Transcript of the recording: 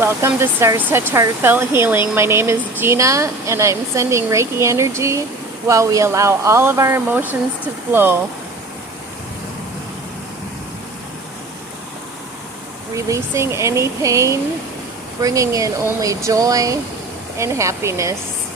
Welcome to Starrstouch Heartfelt Healing. My name is Gina, and I'm sending Reiki energy while we allow all of our emotions to flow. Releasing any pain, bringing in only joy and happiness.